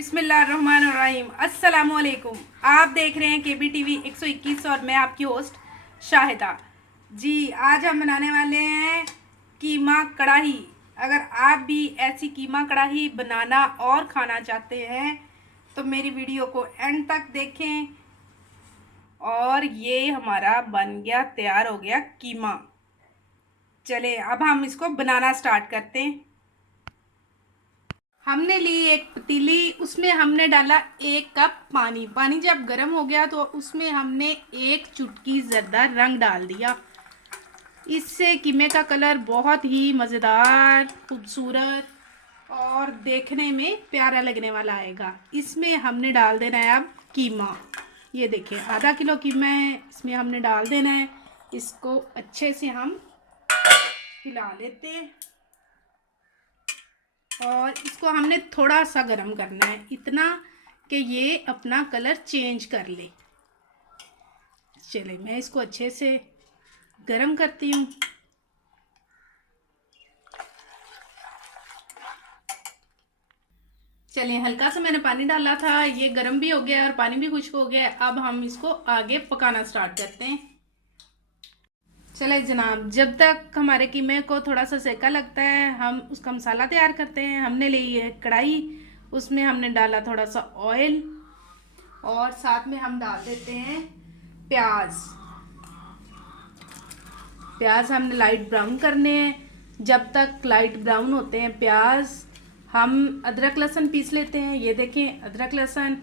बिस्मिल्लाहिर्रहमानिर्रहीम। अस्सलामुअलैकुम। आप देख रहे हैं केबी टीवी 121 और मैं आपकी होस्ट शाहिदा जी। आज हम बनाने वाले हैं कीमा कढ़ाई। अगर आप भी ऐसी कीमा कढ़ाई बनाना और खाना चाहते हैं तो मेरी वीडियो को एंड तक देखें। और ये हमारा बन गया, तैयार हो गया कीमा। चले अब हम इसको बनाना स्टार्ट करते हैं। हमने ली एक पतीली, उसमें हमने डाला 1 कप पानी। पानी जब गर्म हो गया तो उसमें हमने 1 चुटकी ज़रदा रंग डाल दिया। इससे कीमे का कलर बहुत ही मज़ेदार, खूबसूरत और देखने में प्यारा लगने वाला आएगा। इसमें हमने डाल देना है अब कीमा। ये देखिए आधा किलो कीमा है, इसमें हमने डाल देना है। इसको अच्छे से हम हिला लेते हैं और इसको हमने थोड़ा सा गरम करना है, इतना कि ये अपना कलर चेंज कर ले। चले मैं इसको अच्छे से गरम करती हूँ। चलिए हल्का सा मैंने पानी डाला था, ये गरम भी हो गया और पानी भी खुश्क हो गया। अब हम इसको आगे पकाना स्टार्ट करते हैं। चले जनाब, जब तक हमारे कीमे को थोड़ा सा सेका लगता है हम उसका मसाला तैयार करते हैं। हमने ली है कढ़ाई, उसमें हमने डाला थोड़ा सा ऑयल और साथ में हम डाल देते हैं प्याज। प्याज हमने लाइट ब्राउन करने हैं। जब तक लाइट ब्राउन होते हैं प्याज, हम अदरक लहसुन पीस लेते हैं। ये देखें अदरक लहसुन,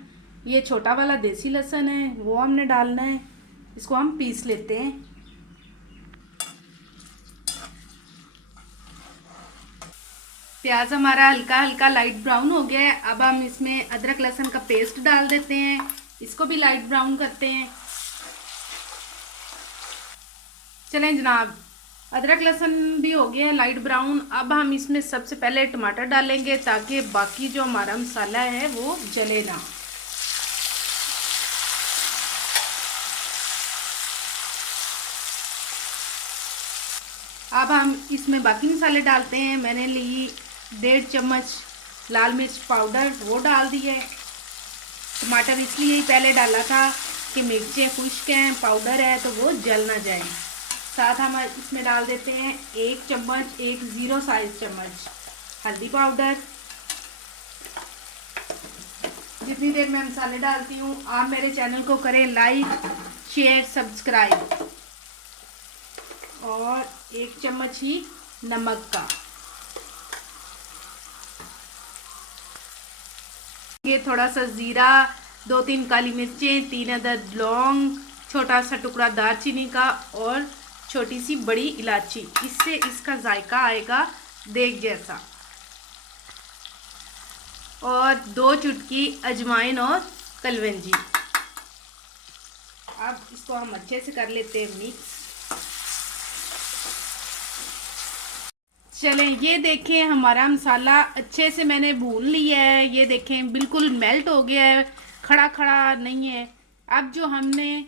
ये छोटा वाला देसी लहसुन है, वो हमने डालना है। इसको हम पीस लेते हैं। प्याज हमारा हल्का हल्का लाइट ब्राउन हो गया है। अब हम इसमें अदरक लहसुन का पेस्ट डाल देते हैं, इसको भी लाइट ब्राउन करते हैं। चलें जनाब, अदरक लहसुन भी हो गया है लाइट ब्राउन। अब हम इसमें सबसे पहले टमाटर डालेंगे ताकि बाकी जो हमारा मसाला है वो जले ना। अब हम इसमें बाकी मसाले डालते हैं। मैंने ली 1.5 चम्मच लाल मिर्च पाउडर, वो डाल दिया है। टमाटर इसलिए ही पहले डाला था कि मिर्चें खुश्क हैं, पाउडर है तो वो जल ना जाए। साथ हम इसमें डाल देते हैं 1 चम्मच, 1 ज़ीरो साइज चम्मच हल्दी पाउडर। जितनी देर मैं मसाले डालती हूँ आप मेरे चैनल को करें लाइक, शेयर, सब्सक्राइब। और 1 चम्मच ही नमक का। ये थोड़ा सा ज़ीरा, 2-3 काली मिर्चें, 3 अदद लौंग, छोटा सा टुकड़ा दालचीनी का और छोटी सी बड़ी इलायची। इससे इसका जायका आएगा देग जैसा। और 2 चुटकी अजवाइन और कलवंजी। अब इसको हम अच्छे से कर लेते हैं मिक्स। चलें ये देखें हमारा मसाला अच्छे से मैंने भून लिया है। ये देखें बिल्कुल मेल्ट हो गया है, खड़ा खड़ा नहीं है। अब जो हमने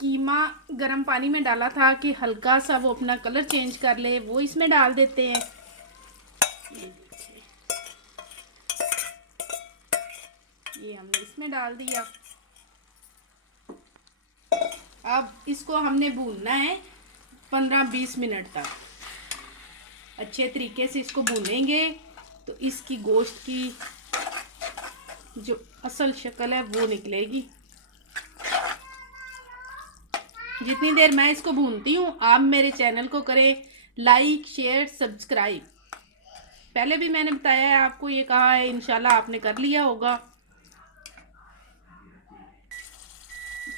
कीमा गर्म पानी में डाला था कि हल्का सा वो अपना कलर चेंज कर ले, वो इसमें डाल देते हैं। ये हमने इसमें डाल दिया। अब इसको हमने भूनना है 15-20 मिनट तक। अच्छे तरीके से इसको भूनेंगे तो इसकी गोश्त की जो असल शक्ल है वो निकलेगी। जितनी देर मैं इसको भूनती हूँ आप मेरे चैनल को करें लाइक, शेयर, सब्सक्राइब। पहले भी मैंने बताया है आपको, ये कहा है, इंशाल्लाह आपने कर लिया होगा।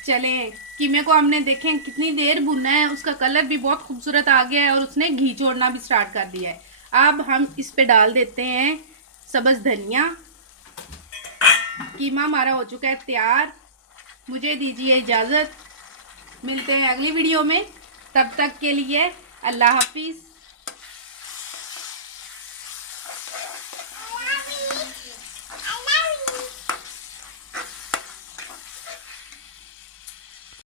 चलें कीमे को हमने देखें कितनी देर भुनना है, उसका कलर भी बहुत खूबसूरत आ गया है और उसने घी छोड़ना भी स्टार्ट कर दिया है। अब हम इस पे डाल देते हैं सब्ज़ धनिया। कीमा हमारा हो चुका है तैयार। मुझे दीजिए इजाज़त, मिलते हैं अगली वीडियो में। तब तक के लिए अल्लाह हाफिज़।